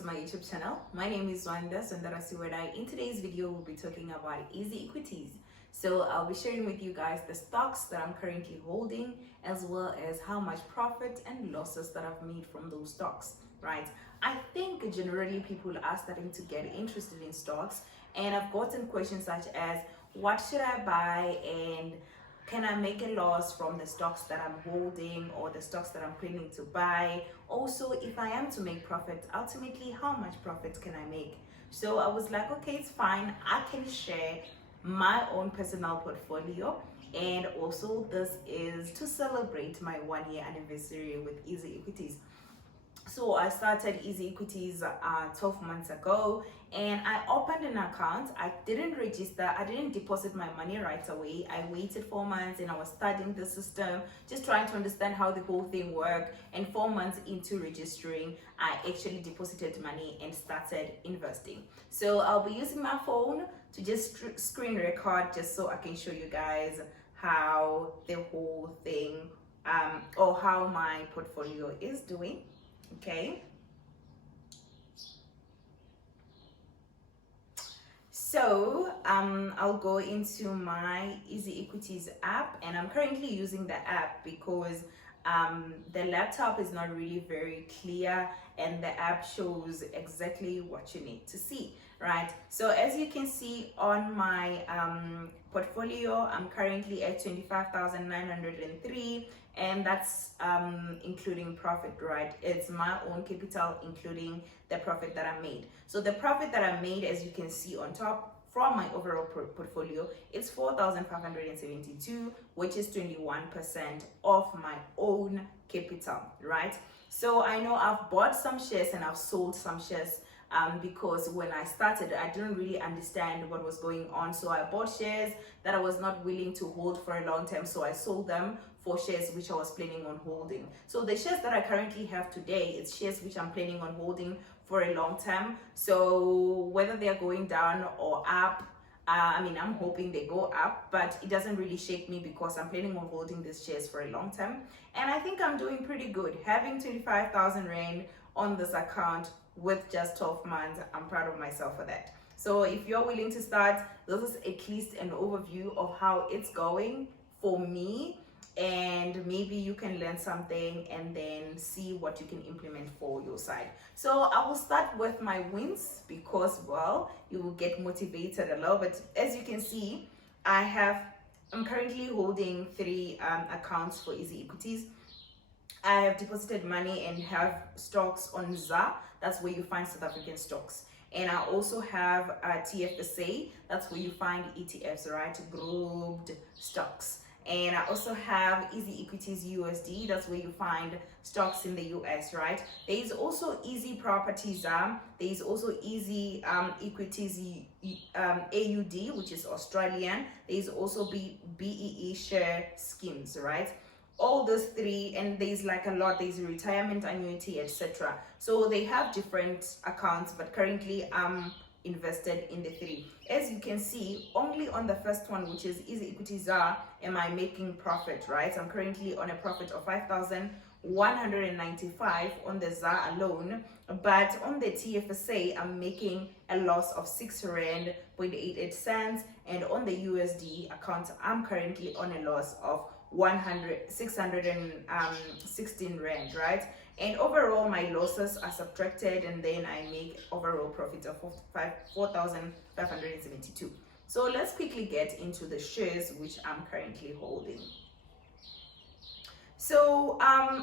to my YouTube channel. My name is Wanda Sundarasiwedai. In today's video, we'll be talking about EasyEquities. So I'll be sharing with you guys the stocks that I'm currently holding, as well as how much profit and losses that I've made from those stocks, right? I think generally people are starting to get interested in stocks, and I've gotten questions such as, what should I buy, and can I make a loss from the stocks that I'm holding or the stocks that I'm planning to buy? Also, if I am to make profit, ultimately, how much profit can I make? So I was like, okay, it's fine. I can share my own personal portfolio. And also, this is to celebrate my 1 year anniversary with EasyEquities. So I started EasyEquities 12 months ago, and I opened an account. I didn't register, I didn't deposit my money right away. I waited 4 months and I was studying the system, just trying to understand how the whole thing worked. And 4 months into registering, I actually deposited money and started investing. So I'll be using my phone to just screen record, just so I can show you guys how the whole thing or how my portfolio is doing. Okay, so I'll go into my EasyEquities app, and I'm currently using the app because the laptop is not really very clear, and the app shows exactly what you need to see, right? So as you can see on my portfolio, I'm currently at 25,903, and that's including profit, right? It's my own capital including the profit that I made. So the profit that I made, as you can see on top, from my overall portfolio, it's 4,572, which is 21% of my own capital, right? So I know I've bought some shares and I've sold some shares because when I started, I didn't really understand what was going on. So I bought shares that I was not willing to hold for a long time, so I sold them for shares which I was planning on holding. So the shares that I currently have today, it's shares which I'm planning on holding for a long time. So whether they're going down or up, I'm hoping they go up, but it doesn't really shake me because I'm planning on holding these shares for a long time. And I think I'm doing pretty good. Having 25,000 Rand on this account with just 12 months, I'm proud of myself for that. So if you're willing to start, this is at least an overview of how it's going for me, and maybe you can learn something and then see what you can implement for your side. So I will start with my wins because, well, you will get motivated a little bit. As you can see, I'm currently holding 3 accounts for EasyEquities. I have deposited money and have stocks on ZA. That's where you find South African stocks. And I also have TFSA. That's where you find ETFs, right? Grouped stocks. And I also have EasyEquities USD. That's where you find stocks in the US, right? There is also Easy Properties. There is also Easy Equities AUD, which is Australian. There is also BEE share schemes, right? All those 3, and there's like a lot. There's retirement annuity, etc. So they have different accounts, but currently I'm invested in the 3. As you can see, only on the first one, which is EasyEquities ZA, am I making profit, right? I'm currently on a profit of 5,195 on the ZA alone, but on the TFSA, I'm making a loss of 6 Rand 0.88 cents, and on the USD account, I'm currently on a loss of 616 Rand, right? And overall, my losses are subtracted, and then I make overall profit of 4,572. So let's quickly get into the shares which I'm currently holding. So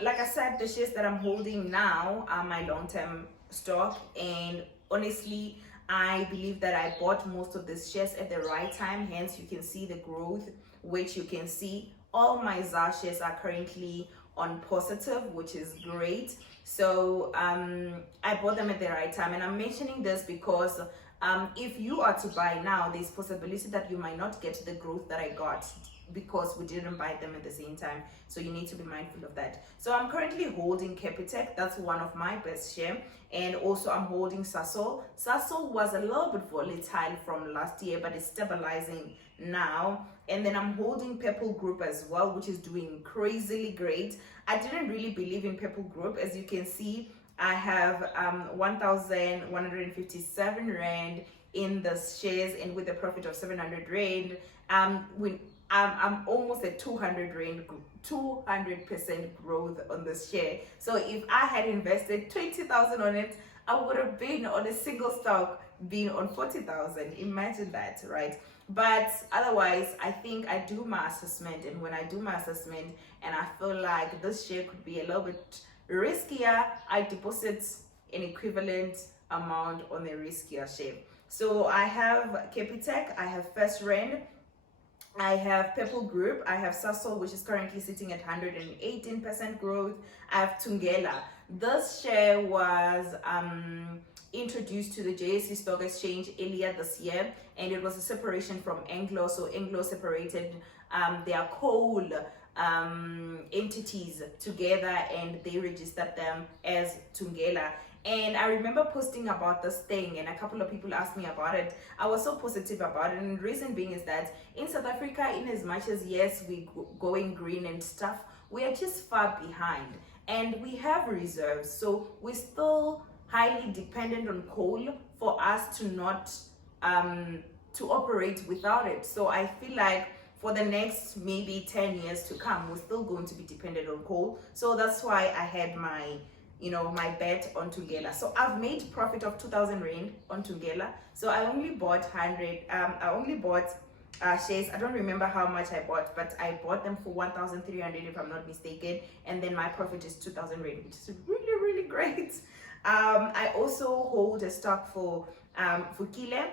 like I said, the shares that I'm holding now are my long-term stock, and honestly, I believe that I bought most of these shares at the right time. Hence, you can see the growth, which you can see all my ZA shares are currently on positive, which is great. So I bought them at the right time, and I'm mentioning this because if you are to buy now, there's possibility that you might not get the growth that I got because we didn't buy them at the same time. So you need to be mindful of that. So I'm currently holding Capitec. That's one of my best share. And also I'm holding Sasol. Sasol was a little bit volatile from last year, but it's stabilizing now. And then I'm holding Purple Group as well, which is doing crazily great. I didn't really believe in Purple Group. As you can see, I have 1,157 rand in the shares, and with a profit of 700 rand, when I'm almost at 200 rand, 200% growth on this share. So if I had invested 20,000 on it, I would have been on a single stock being on 40,000. Imagine that, right? But otherwise, I think I do my assessment, and when I do my assessment and I feel like this share could be a little bit riskier, I deposit an equivalent amount on a riskier share. So I have Capitec, I have First Rand, I have Purple Group, I have Sasol, which is currently sitting at 118% growth. I have Tungela. This share was introduced to the JSE Stock Exchange earlier this year, and it was a separation from Anglo. So Anglo separated their coal entities together, and they registered them as Tungela. And I remember posting about this thing, and a couple of people asked me about it. I was so positive about it, and the reason being is that in South Africa, in as much as yes, we going green and stuff, we are just far behind, and we have reserves, so we're still highly dependent on coal for us to not to operate without it. So I feel like for the next maybe 10 years to come, we're still going to be dependent on coal. So that's why I had my my bet on Tungela. So I've made profit of 2,000 rand on Tungela. So I only bought 100, I only bought shares. I don't remember how much I bought, but I bought them for 1,300 if I'm not mistaken. And then my profit is 2,000 rand, which is really, really great. I also hold a stock for Vukile.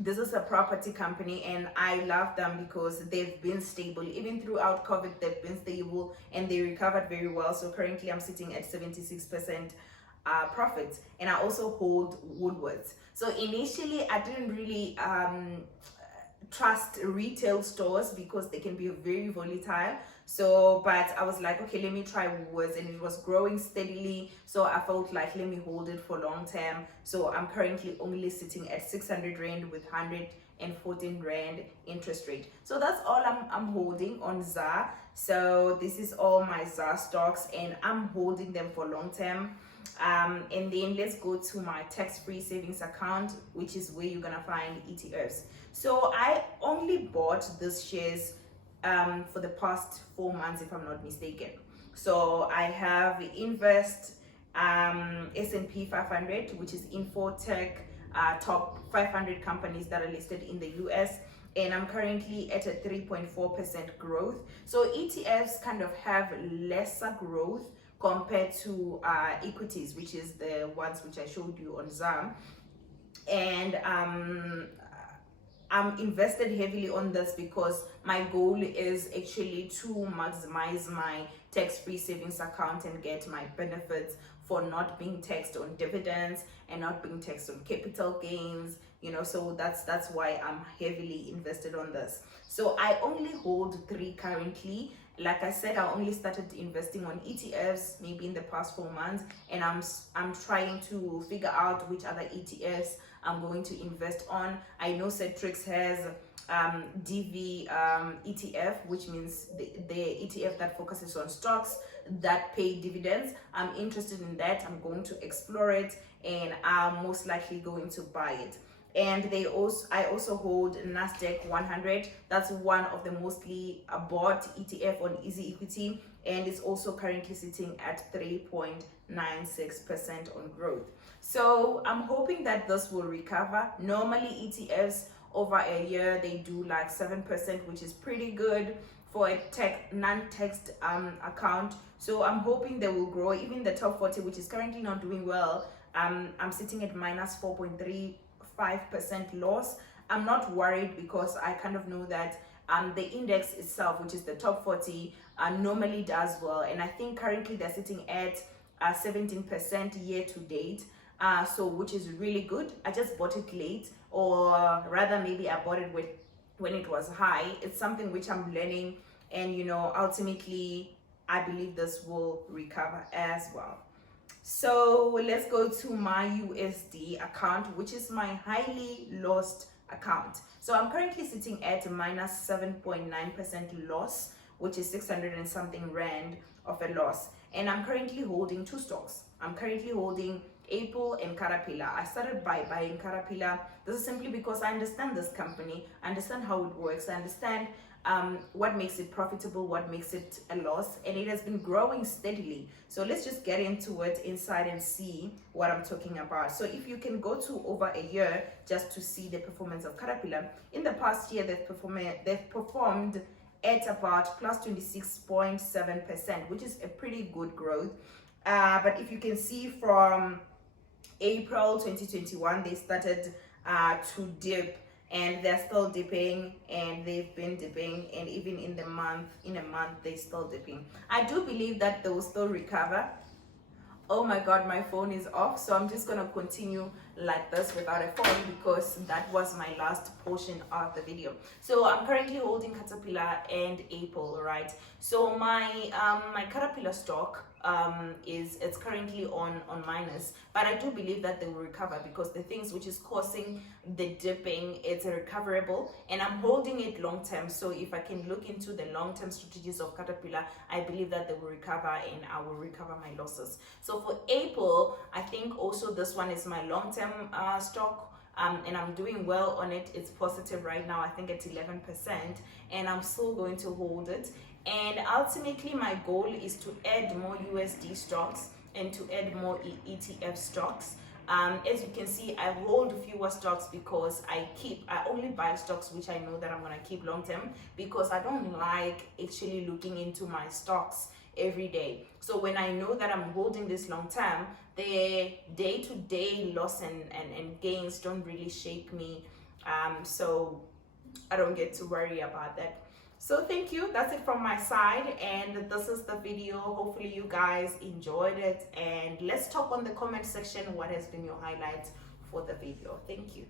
This is a property company, and I love them because they've been stable. Even throughout COVID, they've been stable and they recovered very well. So currently I'm sitting at 76% profits. And I also hold Woolworths. So initially I didn't really trust retail stores because they can be very volatile. So but I was like, okay, let me try Woolworths, and it was growing steadily, so I felt like let me hold it for long term. So I'm currently only sitting at 600 rand with 114 rand interest rate. So that's all I'm holding on ZAR. So this is all my ZAR stocks, and I'm holding them for long term. And then let's go to my tax-free savings account, which is where you're gonna find ETFs. So I only bought these shares for the past 4 months, if I'm not mistaken. So I have Invest S&P 500, which is Infotech top 500 companies that are listed in the US, and I'm currently at a 3.4% growth. So ETFs kind of have lesser growth compared to equities, which is the ones which I showed you on ZAM. And I'm invested heavily on this because my goal is actually to maximize my tax-free savings account and get my benefits for not being taxed on dividends and not being taxed on capital gains, so that's why I'm heavily invested on this. So I only hold 3 currently. Like I said, I only started investing on ETFs maybe in the past 4 months, and I'm trying to figure out which other ETFs I'm going to invest on. I know Cetrix has DV ETF, which means the ETF that focuses on stocks that pay dividends. I'm interested in that. I'm going to explore it, and I'm most likely going to buy it. And I also hold Nasdaq 100. That's one of the mostly bought ETF on EasyEquity, and it's also currently sitting at 3.96% on growth. So I'm hoping that this will recover. Normally ETFs over a year, they do like 7%, which is pretty good for a non-taxed account. So I'm hoping they will grow. Even the top 40, which is currently not doing well, I'm sitting at minus 4.35% loss. I'm not worried because I kind of know that the index itself, which is the top 40, normally does well. And I think currently they're sitting at 17% year to date. So which is really good. I just bought it late, or rather maybe I bought it when it was high. It's something which I'm learning, and ultimately I believe this will recover as well. So let's go to my USD account, which is my highly lost account. So I'm currently sitting at minus 7.9% loss which is 600 and something rand of a loss. And I'm currently holding two stocks. I'm currently holding Apple and Caterpillar. I started by buying Caterpillar. This is simply because I understand this company, I understand how it works, I understand what makes it profitable, what makes it a loss, and it has been growing steadily. So let's just get into it inside and see what I'm talking about. So if you can go to over a year just to see the performance of Caterpillar, in the past year they've performed at about plus 26.7%, which is a pretty good growth. But if you can see from April 2021, they started to dip, and they're still dipping, and they've been dipping, and even in a month they're still dipping. I do believe that they will still recover. Oh my god, my phone is off, so I'm just gonna continue like this without a phone because that was my last portion of the video. So I'm currently holding Caterpillar and Apple, right? So my my Caterpillar stock it's currently on minus, but I do believe that they will recover because the things which is causing the dipping, it's recoverable, and I'm holding it long term. So if I can look into the long-term strategies of Caterpillar, I believe that they will recover and I will recover my losses. So for Apple, I think also this one is my long-term stock, and I'm doing well on it. It's positive right now, I think at 11%, and I'm still going to hold it. And ultimately my goal is to add more USD stocks and to add more ETF stocks. As you can see, I hold fewer stocks because I only buy stocks which I know that I'm gonna keep long term, because I don't like actually looking into my stocks every day. So when I know that I'm holding this long term, the day-to-day loss and gains don't really shake me, so I don't get to worry about that. So thank you, that's it from my side, and this is the video. Hopefully you guys enjoyed it, and let's talk on the comment section what has been your highlight for the video. Thank you.